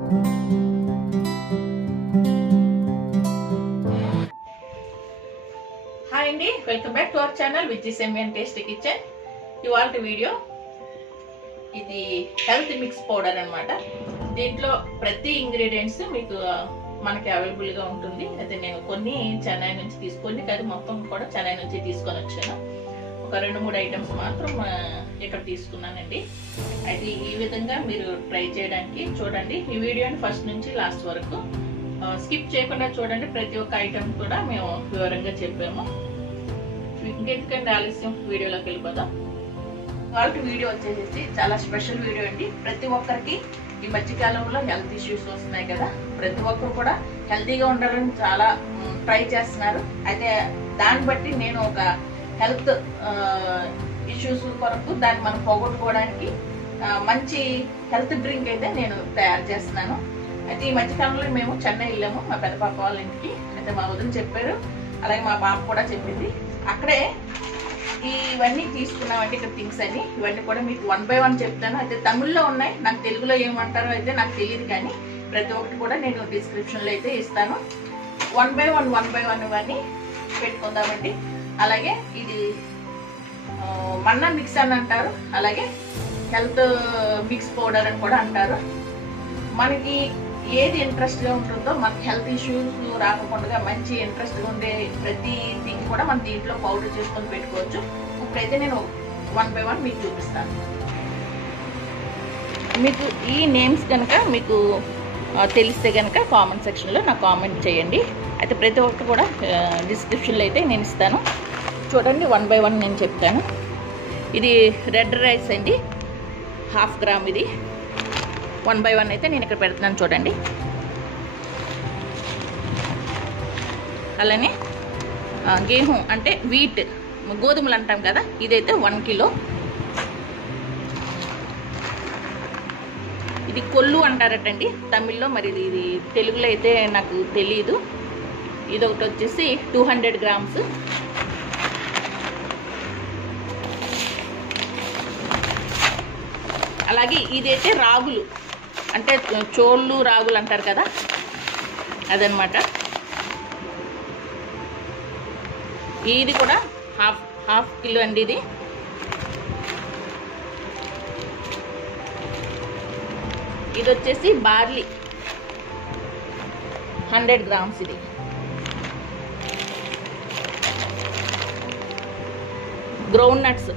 Hi అండి, welcome back to our channel Vijji's yummy and tasty kitchen. ఇవాళ video ఇది health mix powder అన్నమాట. దీంట్లో ప్రతి ఇంగ్రీడియంట్స్ మీకు మనకి అవైలబుల్ గా ఉంటుంది. అయితే నేను కొన్ని చెన్నై నుంచి తీసుకొని, కానీ మొత్తం కూడా చెన్నై నుంచి తీసుకొని వచ్చాను. ఒక 2-3 ఐటమ్స్ మాత్రం ఇక్కడ తీసుకున్నానండి. అయితే ఈ విధంగా మీరు ట్రై చేయడానికి చూడండి. ఈ వీడియోని ఫస్ట్ నుంచి లాస్ట్ వరకు స్కిప్ చేయకుండా చూడండి. ప్రతి ఒక్క ఐటమ్ కూడా మేము వివరంగా చెప్పాము. ఇంకెందుకంటే ఆలస్యం, వీడియోలోకి వెళ్ళిపోదాం. వాళ్ళ వీడియో వచ్చేసి చాలా స్పెషల్ వీడియో అండి. ప్రతి ఒక్కరికి ఈ మధ్యకాలంలో హెల్త్ ఇష్యూస్ వస్తున్నాయి కదా, ప్రతి ఒక్కరు కూడా హెల్తీగా ఉండాలని చాలా ట్రై చేస్తున్నారు. అయితే దాన్ని బట్టి నేను ఒక హెల్త్ ఇష్యూస్ కొరకు దాన్ని మనం పోగొట్టుకోవడానికి మంచి హెల్త్ డ్రింక్ అయితే నేను తయారు చేస్తున్నాను. అయితే ఈ మధ్యకాలంలో మేము చెన్నై వెళ్ళాము మా పెద్ద పాప వాళ్ళ ఇంటికి. అయితే మా వదిన చెప్పారు, అలాగే మా పాప కూడా చెప్పింది. అక్కడే ఇవన్నీ తీసుకున్నామండి. ఇక్కడ థింగ్స్ అన్ని ఇవన్నీ కూడా మీకు 1 by 1 చెప్తాను. అయితే తమిళ్లో ఉన్నాయి, నాకు తెలుగులో ఏమంటారో అయితే నాకు తెలియదు, కానీ ప్రతి ఒక్కటి కూడా నేను డిస్క్రిప్షన్ లో అయితే ఇస్తాను. 1 by 1 ఇవన్నీ పెట్టుకుందామండి. అలాగే ఇది మన్నా మిక్స్ అని అంటారు, అలాగే హెల్త్ మిక్స్ పౌడర్ అని కూడా అంటారు. మనకి ఏది ఇంట్రెస్ట్ గా ఉంటుందో, మనకి హెల్త్ ఇష్యూస్ రాకుండా మంచి ఇంట్రెస్ట్ గా ఉండే ప్రతి థింగ్ కూడా మనం దీంట్లో పౌడర్ చేసుకొని పెట్టుకోవచ్చు. ఇప్పుడైతే నేను 1 by 1 మీకు చూపిస్తాను. మీకు ఈ నేమ్స్ కనుక మీకు తెలిస్తే కనుక కామెంట్ సెక్షన్లో నాకు కామెంట్ చేయండి. అయితే ప్రతి ఒక్కటి కూడా డిస్క్రిప్షన్లో అయితే నేను ఇస్తాను. చూడండి, 1 by 1 నేను చెప్తాను. ఇది రెడ్ రైస్ అండి, 1/2 గ్రామ్. ఇది 1 by 1 అయితే నేను ఇక్కడ పెడుతున్నాను చూడండి. అలానే గేహం అంటే వీట్, గోధుమలు అంటాం కదా, ఇదైతే 1 కిలో. ఇది కొల్లు అంటారటండి తమిళ్లో, మరి ఇది తెలుగులో అయితే నాకు తెలియదు. ఇది ఒకటి వచ్చేసి 200 గ్రామ్స్. అలాగే ఇదైతే రాగులు, అంటే చోళ్ళు రాగులు అంటారు కదా, అదనమాట. ఇది కూడా హాఫ్ కిలో అండి. ఇది వచ్చేసి బార్లీ 100 గ్రామ్స్. ఇది గ్రౌండ్ నట్స్,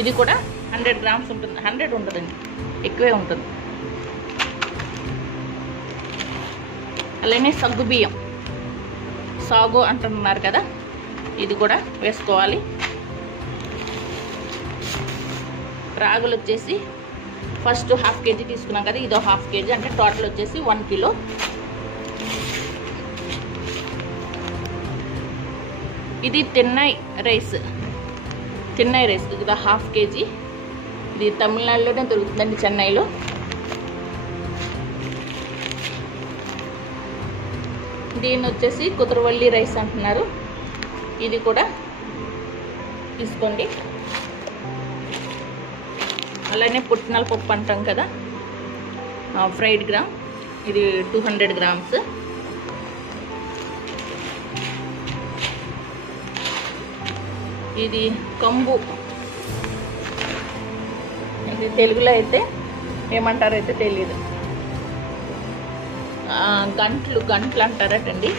ఇది కూడా 100 గ్రామ్స్ ఉంటుంది. 100 ఉంటుందండి, ఎక్కువే ఉంటుంది. అలానే సగ్గు బియ్యం, సాగు అంటున్నారు కదా, ఇది కూడా వేసుకోవాలి. రాగులు వచ్చేసి ఫస్ట్ 1/2 kg తీసుకున్నాం కదా, ఇదో 1/2 kg, అంటే టోటల్ వచ్చేసి 1 కిలో. ఇది తిన్నై రైస్, ఇది 1/2 kg. ఇది తమిళనాడులోనే దొరుకుతుందండి, చెన్నైలో. దీన్ని వచ్చేసి కుదరవల్లి రైస్ అంటున్నారు, ఇది కూడా తీసుకోండి. అలానే పుట్నాల పప్పు అంటాం కదా, ఫ్రైడ్ గ్రామ్, ఇది 200 గ్రామ్స్. ఇది కంబు, ఇది తెలుగులో అయితే ఏమంటారో అయితే తెలియదు. గంట్లు అంటారటండి.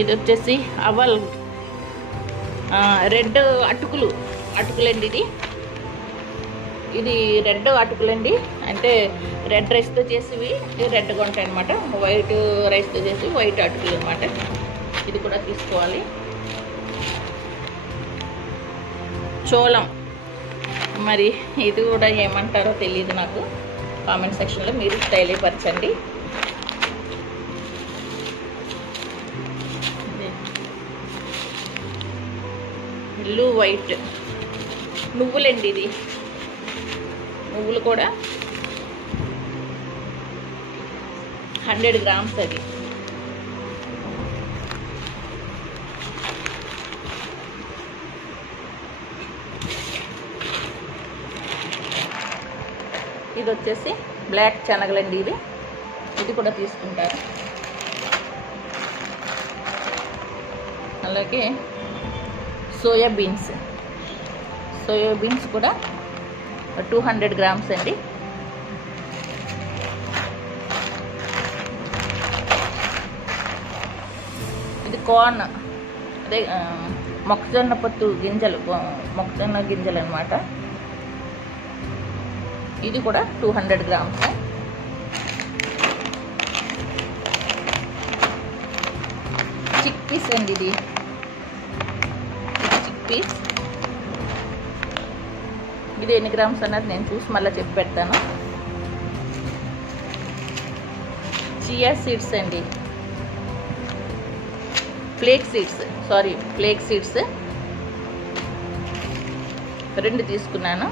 ఇది వచ్చేసి అవల్ రెడ్ అటుకులండి. ఇది రెడ్ అటుకులండి, అంటే రెడ్ రైస్తో చేసివి రెడ్గా ఉంటాయి అనమాట. వైట్ రైస్తో చేసి వైట్ అటుకులు అనమాట. ఇది కూడా తీసుకోవాలి. చోళం, మరి ఇది కూడా ఏమంటారో తెలియదు నాకు, కామెంట్ సెక్షన్లో మీరు తెలియపరచండి. బ్లూ వైట్ నువ్వులండి, ఇది నువ్వులు కూడా 100 గ్రామ్స్. అది ఇది వచ్చేసి బ్లాక్ శనగలండి. ఇది కూడా తీసుకుంటారు. అలాగే సోయా బీన్స్ కూడా 200 గ్రామ్స్ అండి. ఇది కార్న్, అదే మొక్కజొన్న గింజలు అన్నమాట. ఇది కూడా 200 గ్రామ్స్. చిక్పీస్ అండి. ఇది చిక్పీస్. ఇది ఎన్ని గ్రామ్స్ అన్నది నేను చూసి మళ్ళీ చెప్పి పెడతాను. చియా సీడ్స్ అండి, ఫ్లేక్ సీడ్స్ 2 తీసుకున్నాను.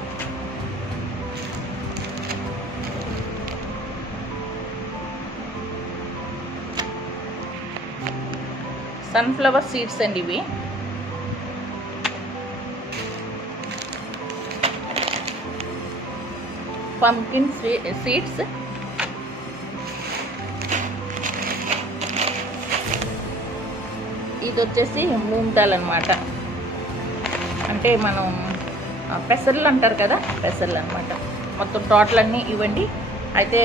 సన్ఫ్లవర్ సీడ్స్ అండి ఇవి. పంకిన్ సీడ్స్, ఇది వచ్చేసి మూంగ్ దాల్ అన్నమాట. అంటే మనం పెసర్లు అంటారు కదా, పెసర్లు అన్నమాట. మొత్తం టోటల్ అన్నీ ఇవ్వండి. అయితే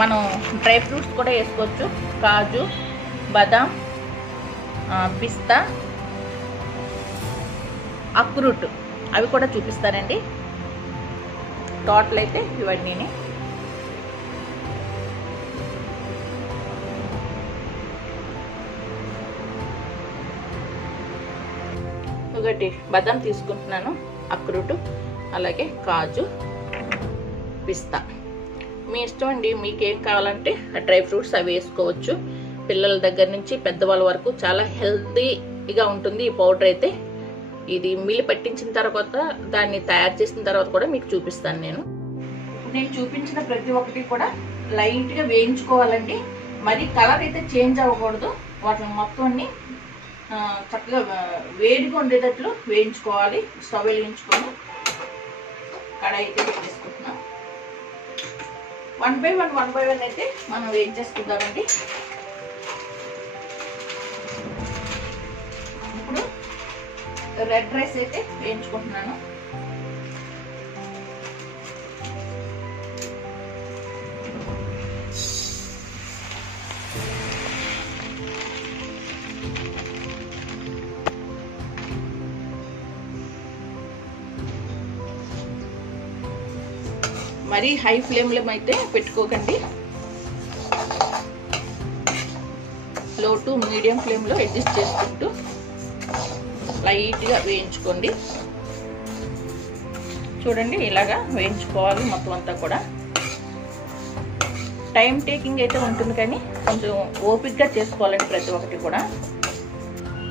మనం డ్రై ఫ్రూట్స్ కూడా వేసుకోవచ్చు. కాజు, బాదాం, పిస్తా, అక్రూట్ అవి కూడా చూపిస్తారండి. టోటల్ అయితే ఇవన్నీ. ఒకటి బాదాం తీసుకుంటున్నాను, అక్రూట్, అలాగే కాజు, పిస్తా. మీ ఇష్టం అండి, మీకేం కావాలంటే డ్రై ఫ్రూట్స్ అవి వేసుకోవచ్చు. పిల్లల దగ్గర నుంచి పెద్దవాళ్ళ వరకు చాలా హెల్తీగా ఉంటుంది ఈ పౌడర్ అయితే. ఇది మిల్లి పట్టించిన తర్వాత దాన్ని తయారు చేసిన తర్వాత కూడా మీకు చూపిస్తాను నేను. నేను చూపించిన ప్రతి ఒక్కటి కూడా లైట్గా వేయించుకోవాలండి. మరి కలర్ అయితే చేంజ్ అవ్వకూడదు. వాటిని మొత్తం అన్ని చక్కగా వేడిగా ఉండేటట్లు వేయించుకోవాలి. స్టవ్ వెలిగించుకొని కడాయి అయితే పెట్టేసుకుంటున్నాం. 1 by 1 అయితే మనం వేయించేసుకుందామండి. ఇప్పుడు రెడ్ రైస్ అయితే వేయించుకుంటున్నాను. మరి హై ఫ్లేమ్లో అయితే పెట్టుకోకండి. లో టు మీడియం ఫ్లేమ్లో అడ్జస్ట్ చేసుకుంటూ లైట్గా వేయించుకోండి. చూడండి, ఇలాగా వేయించుకోవాలి మొత్తం అంతా కూడా. టైం టేకింగ్ అయితే ఉంటుంది, కానీ కొంచెం ఓపిక్గా చేసుకోవాలండి ప్రతి ఒక్కటి కూడా.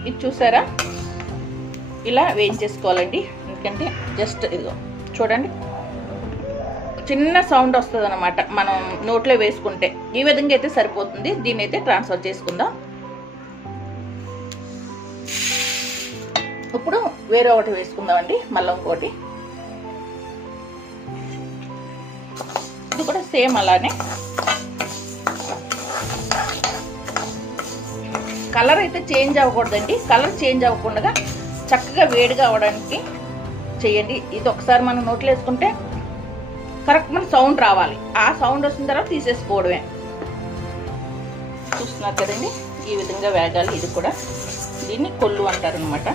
ఇది చూసారా, ఇలా వేయించేసుకోవాలండి. ఎందుకంటే జస్ట్ ఇదిగో చూడండి, చిన్న సౌండ్ వస్తుంది అన్నమాట మనం నోట్లో వేసుకుంటే. ఈ విధంగా అయితే సరిపోతుంది. దీన్ని అయితే ట్రాన్స్ఫర్ చేసుకుందాం. ఇప్పుడు వేరే ఒకటి వేసుకుందామండి, మళ్ళీ ఇంకోటి. ఇది కూడా సేమ్ అలానే. కలర్ అయితే చేంజ్ అవ్వకూడదండి. కలర్ చేంజ్ అవ్వకుండా చక్కగా వేడిగా అవ్వడానికి చేయండి. ఇది ఒకసారి మనం నోట్లో వేసుకుంటే కరెక్ట్ మన సౌండ్ రావాలి. ఆ సౌండ్ వచ్చిన తర్వాత తీసేసుకోవడమే. చూస్తున్నారు కదండి, ఈ విధంగా వేగాలి. ఇది కూడా, దీన్ని కొల్లు అంటారు అనమాట.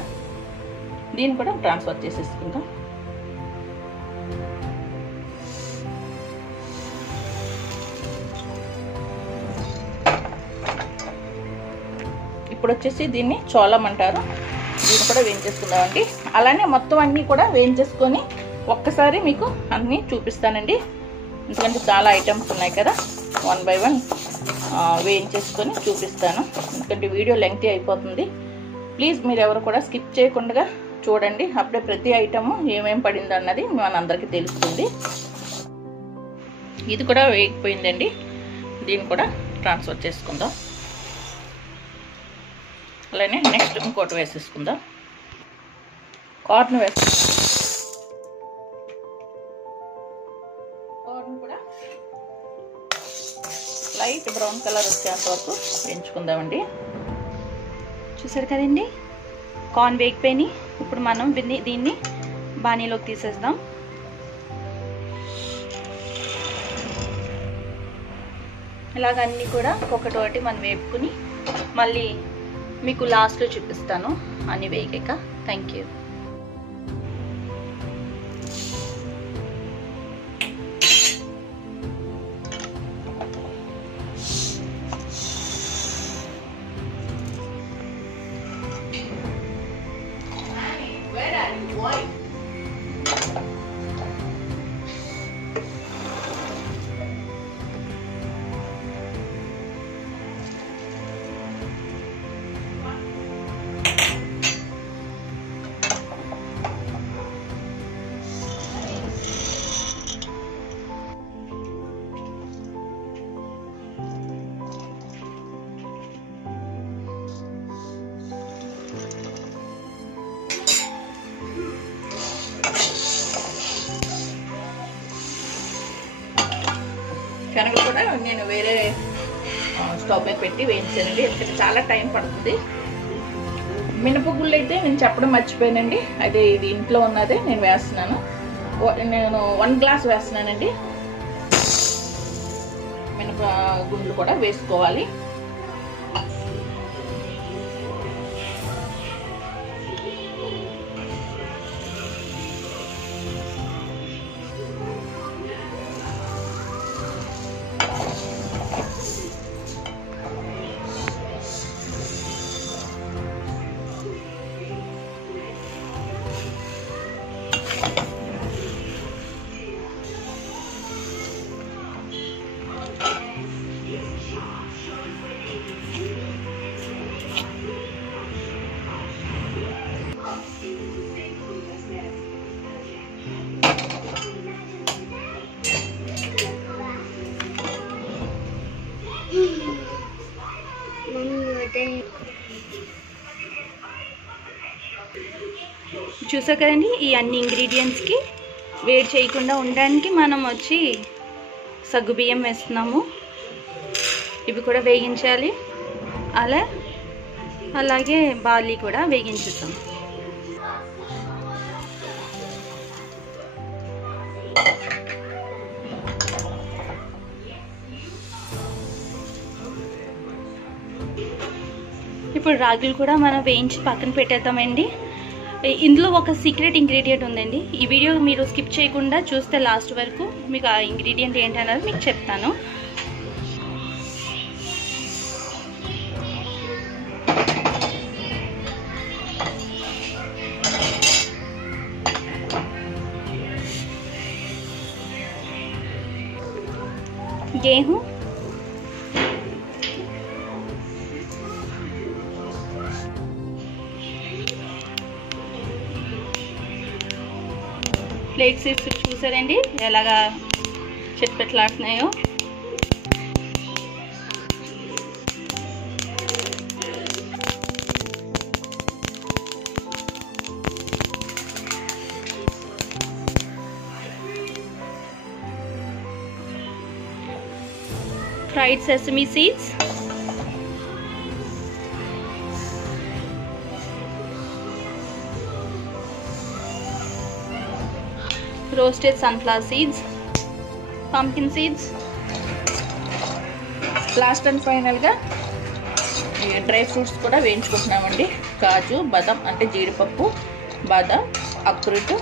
దీన్ని కూడా ట్రాన్స్ఫర్ చేసేసుకుందాం. ఇప్పుడు వచ్చేసి దీన్ని చోళం అంటారు. దీన్ని కూడా వేయించేసుకుందామండి. అలానే మొత్తం అన్నీ కూడా వేయించేసుకొని ఒక్కసారి మీకు అన్నీ చూపిస్తానండి. ఎందుకంటే చాలా ఐటమ్స్ ఉన్నాయి కదా, 1 by 1 వేయించేసుకొని చూపిస్తాను. ఎందుకంటే వీడియో లెంగ్తీ అయిపోతుంది. ప్లీజ్ మీరు ఎవరు కూడా స్కిప్ చేయకుండా చూడండి. అప్పుడే ప్రతి ఐటమ్ ఏమేమి పడింది అన్నది మనందరికీ తెలుస్తుంది. ఇది కూడా వేగిపోయిందండి. దీన్ని కూడా ట్రాన్స్ఫర్ చేసుకుందాం. అలానే నెక్స్ట్ ఇంకోటి వేసేసుకుందాం. కార్న్ లైట్ బ్రౌన్ కలర్ వచ్చేంత వరకు వేయించుకుందామండి. చూసారు కదండి, కార్న్ వేగిపోయినాయి. ఇప్పుడు మనం దీన్ని బాణీలోకి తీసేద్దాం. ఇలాగ అన్నీ కూడా ఒకటొకటి మనం వేపుకుని మళ్ళీ మీకు లాస్ట్లో చూపిస్తాను అన్నీ వేగాక. Thank you. శనగలు కూడా నేను వేరే స్టవ్ మీద పెట్టి వేయించానండి, ఎందుకంటే చాలా టైం పడుతుంది. మినపగుళ్ళు అయితే నేను చెప్పడం మర్చిపోయానండి, అదే ఇది ఇంట్లో ఉన్నదే నేను వేస్తున్నాను. నేను 1 గ్లాస్ వేస్తున్నానండి. మినపగుండ్లు కూడా వేసుకోవాలి. చూసా కదండి, ఈ అన్ని ఇంగ్రీడియంట్స్కి వేడి చేయకుండా ఉండడానికి మనం వచ్చి సగ్గుబియ్యం వేస్తున్నాము. ఇవి కూడా వేగించాలి. అలాగే బార్లీ కూడా వేగించుతాం. ఇప్పుడు రాగులు కూడా మనం వేయించి పక్కన పెట్టేద్దామండి. ఇందులో ఒక సీక్రెట్ ఇంగ్రీడియంట్ ఉందండి. ఈ వీడియో మీరు స్కిప్ చేయకుండా చూస్తే లాస్ట్ వరకు మీకు ఆ ఇంగ్రీడియంట్ ఏంటన్నది మీకు చెప్తాను. गेहूं, ఫ్లేక్స్ చూసారండి ఎలాగా చెట్పెట్లాడుతున్నాయో. fried sesame seeds, roasted sunflower seeds, pumpkin seeds, last and ఫైనల్గా డ్రై ఫ్రూట్స్ కూడా వేయించుకుంటున్నామండి. కాజు, బాదం అంటే జీడిపప్పు, బాదం, అక్రూట్,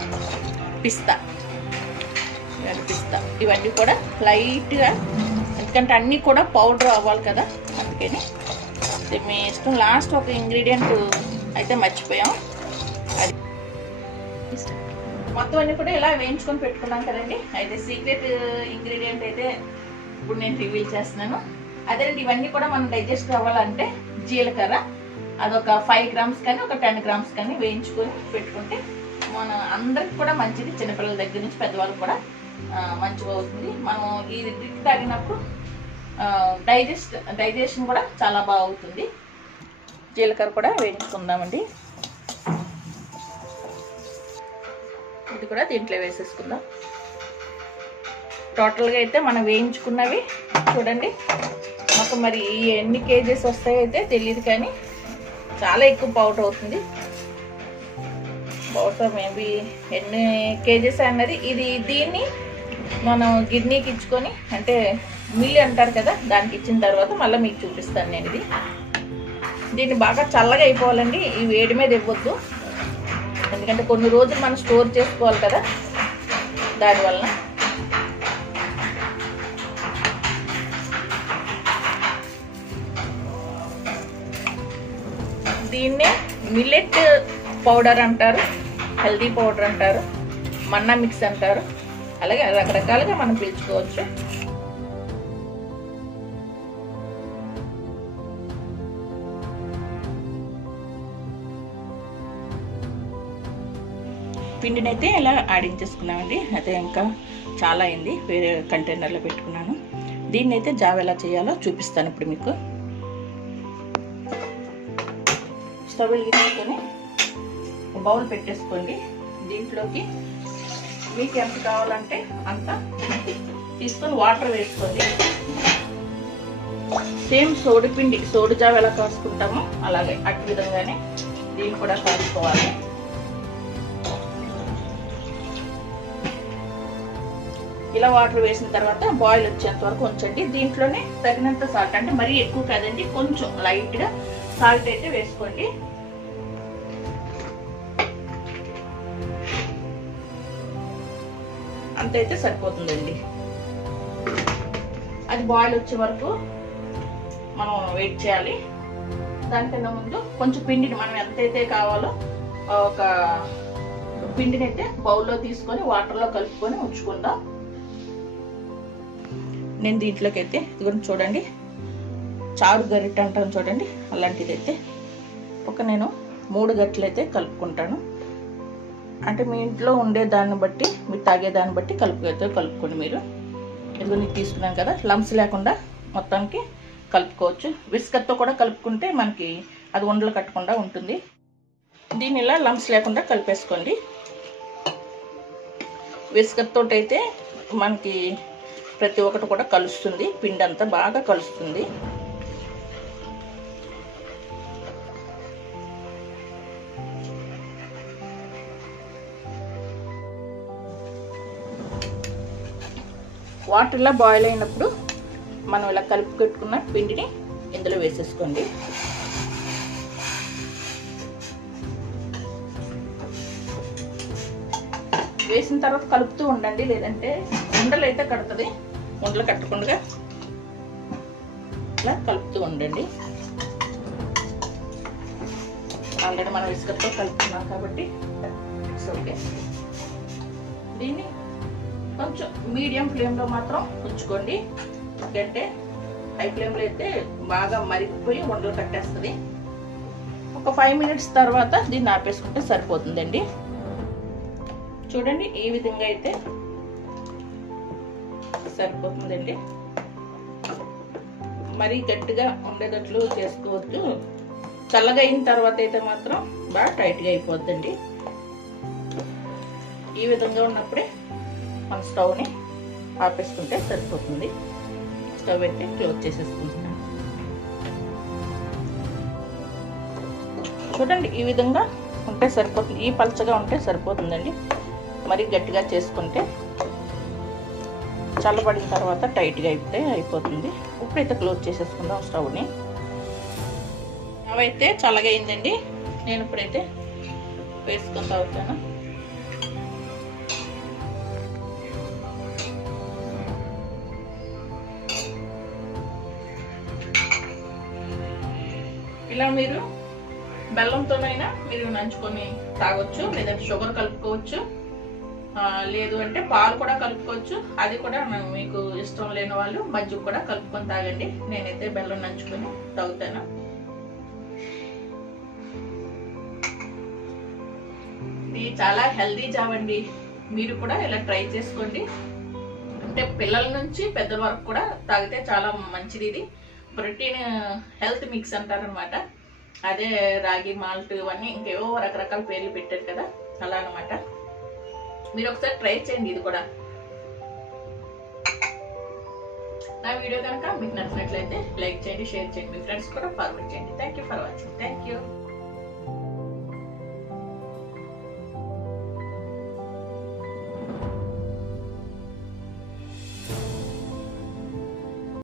పిస్తా ఇవన్నీ కూడా లైట్గా, ఎందుకంటే అన్నీ కూడా పౌడర్ అవ్వాలి కదా, అందుకని మీ ఇష్టం. లాస్ట్ ఒక ఇంగ్రీడియంట్ అయితే మర్చిపోయాం, అది మొత్తం అన్నీ కూడా ఇలా వేయించుకొని పెట్టుకున్నాం కదండి. అయితే సీక్రెట్ ఇంగ్రీడియంట్ అయితే ఇప్పుడు నేను రివీల్ చేస్తున్నాను. అదేనండి, ఇవన్నీ కూడా మనం డైజెస్ట్ అవ్వాలంటే జీలకర్ర అదొక 5 గ్రామ్స్ కానీ ఒక 10 గ్రామ్స్ కానీ వేయించుకొని పెట్టుకుంటే మన అందరికి కూడా మంచిది. చిన్నపిల్లల దగ్గర నుంచి పెద్దవాళ్ళకి కూడా మంచిగా అవుతుంది. మనం ఈ డ్రింక్ తాగినప్పుడు డైజెషన్ కూడా చాలా బాగుంటుంది. జీలకర్ర కూడా వేయించుకుందామండి. ఇది కూడా దీంట్లో వేసేసుకుందాం. టోటల్గా అయితే మనం వేయించుకున్నవి చూడండి మాకు మరి ఎన్ని కేజెస్ వస్తాయో అయితే తెలియదు, కానీ చాలా ఎక్కువ పౌడర్ అవుతుంది. బహుశా మేబీ ఎన్ని కేజెస్ అన్నది దీన్ని మనం గిన్నెకి ఇచ్చుకొని, అంటే మిల్లి అంటారు కదా, దానికి ఇచ్చిన తర్వాత మళ్ళీ మీకు చూపిస్తాను నేను. దీన్ని బాగా చల్లగా అయిపోవాలండి, ఈ వేడి మీద ఇవ్వద్దు, ఎందుకంటే కొన్ని రోజులు మనం స్టోర్ చేసుకోవాలి కదా, దానివల్ల. దీన్నే మిల్లెట్ పౌడర్ అంటారు, హెల్దీ పౌడర్ అంటారు, మన్నా మిక్స్ అంటారు, అలాగే రకరకాలుగా మనం పిలుచుకోవచ్చు. పిండిని అయితే ఇలా ఆడించేసుకున్నామండి. అయితే ఇంకా చాలా అయింది, వేరే కంటైనర్లో పెట్టుకున్నాను. దీన్ని అయితే జావ ఎలా చేయాలో చూపిస్తాను ఇప్పుడు మీకు. స్టవ్ వెలిగించుకొని బౌల్ పెట్టేసుకోండి. దీంట్లోకి మీకు ఎంత కావాలంటే అంత తీసుకొని వాటర్ వేసుకోండి. సేమ్ సోడిపిండి, సోడి జావ ఎలా కాసుకుంటామో అలాగే అటు విధంగానే దీన్ని కూడా కాసుకోవాలి. ఇలా వాటర్ వేసిన తర్వాత బాయిల్ వచ్చేంత వరకు ఉంచండి. దీంట్లోనే తగినంత సాల్ట్, అంటే మరీ ఎక్కువ కాదండి, కొంచెం లైట్గా సాల్ట్ అయితే వేసుకోండి. అంతైతే సరిపోతుందండి. అది బాయిల్ వచ్చే వరకు మనం వెయిట్ చేయాలి. దానికన్నా ముందు కొంచెం పిండిని మనం ఎంతైతే కావాలో ఒక పిండిని అయితే బౌల్లో తీసుకొని వాటర్లో కలుపుకొని ఉంచుకుందాం. నేను దీంట్లోకి అయితే ఇదిగోండి చూడండి, చారు గరిటె అంటాను చూడండి, అలాంటిది అయితే నేను 3 గరిటెలు అయితే కలుపుకుంటాను. అంటే మీ ఇంట్లో ఉండే దాన్ని బట్టి, మీరు తాగే దాన్ని బట్టి కలుపుకోండి మీరు. ఇదిగో నీకు తీసుకున్నాను కదా, లంప్స్ లేకుండా మొత్తానికి కలుపుకోవచ్చు. విస్కర్తో కూడా కలుపుకుంటే మనకి అది ఉండలు కట్టకుండా ఉంటుంది. దీన్ని ఇలా లంప్స్ లేకుండా కలిపేసుకోండి. విస్కర్ తోటి అయితే మనకి ప్రతి ఒక్కటి కూడా కలుస్తుంది, పిండి అంతా బాగా కలుస్తుంది. వాటర్ ఇలా బాయిల్ అయినప్పుడు మనం ఇలా కలిపి పెట్టుకున్న పిండిని ఇందులో వేసేసుకోండి. వేసిన తర్వాత కలుపుతూ ఉండండి, లేదంటే ఉండలు అయితే కడుతుంది. ఉండలు కట్టకుండా ఇలా కలుపుతూ ఉండండి. ఆల్రెడీ మనం ఇసుకతో కలుపుతున్నాం కాబట్టి ఇట్స్ ఓకే. దీన్ని కొంచెం మీడియం ఫ్లేమ్లో మాత్రం ఉంచుకోండి, ఎందుకంటే హై ఫ్లేమ్లో అయితే బాగా మరిగిపోయి ఉండలు కట్టేస్తుంది. ఒక 5 మినిట్స్ తర్వాత దీన్ని ఆపేసుకుంటే సరిపోతుందండి. చూడండి, ఈ విధంగా అయితే సరిపోతుందండి. మరీ గట్టిగా ఉండేటట్లు చేసుకోవద్దు. చల్లగా అయిన తర్వాత అయితే మాత్రం బాగా టైట్గా అయిపోద్దండి. ఈ విధంగా ఉన్నప్పుడే మన స్టవ్ని ఆపేసుకుంటే సరిపోతుంది. స్టవ్ అయితే క్లోజ్ చేసేసుకుంటున్నాను. చూడండి, ఈ విధంగా ఉంటే సరిపోతుంది. ఈ పలచగా ఉంటే సరిపోతుందండి. మరి గట్టిగా చేసుకుంటే చల్లబడిన తర్వాత టైట్గా అయిపోతుంది. ఇప్పుడైతే క్లోజ్ చేసేసుకుందాం స్టవ్ని. అవైతే చల్లగా అయిందండి. నేను ఇప్పుడైతే వేసుకొని తాగుతాను. ఇలా మీరు బెల్లంతోనైనా మీరు నంచుకొని తాగొచ్చు, లేదంటే షుగర్ కలుపుకోవచ్చు, లేదు అంటే పాలు కూడా కలుపుకోవచ్చు. అది కూడా మీకు ఇష్టం లేని వాళ్ళు మజ్జిగ కూడా కలుపుకొని తాగండి. నేనైతే బెల్లం నంచుకొని తాగుతాను. ఇది చాలా హెల్దీ జావ్ అండి. మీరు కూడా ఇలా ట్రై చేసుకోండి. అంటే పిల్లల నుంచి పెద్దల వరకు కూడా తాగితే చాలా మంచిది. ఇది ప్రోటీన్ హెల్త్ మిక్స్ అంటారనమాట. అదే రాగి మాల్ట్ ఇవన్నీ ఇంకేవో రకరకాల పేర్లు పెట్టారు కదా, అలా అనమాట. మీరు ఒకసారి ట్రై చేయండి. ఇది కూడా నా వీడియో కనుక మీకు నచ్చినట్లయితే లైక్ చేయండి, షేర్ చేయండి, మీ ఫ్రెండ్స్ కూడా ఫార్వర్డ్ చేయండి. Thank you for watching. Thank you.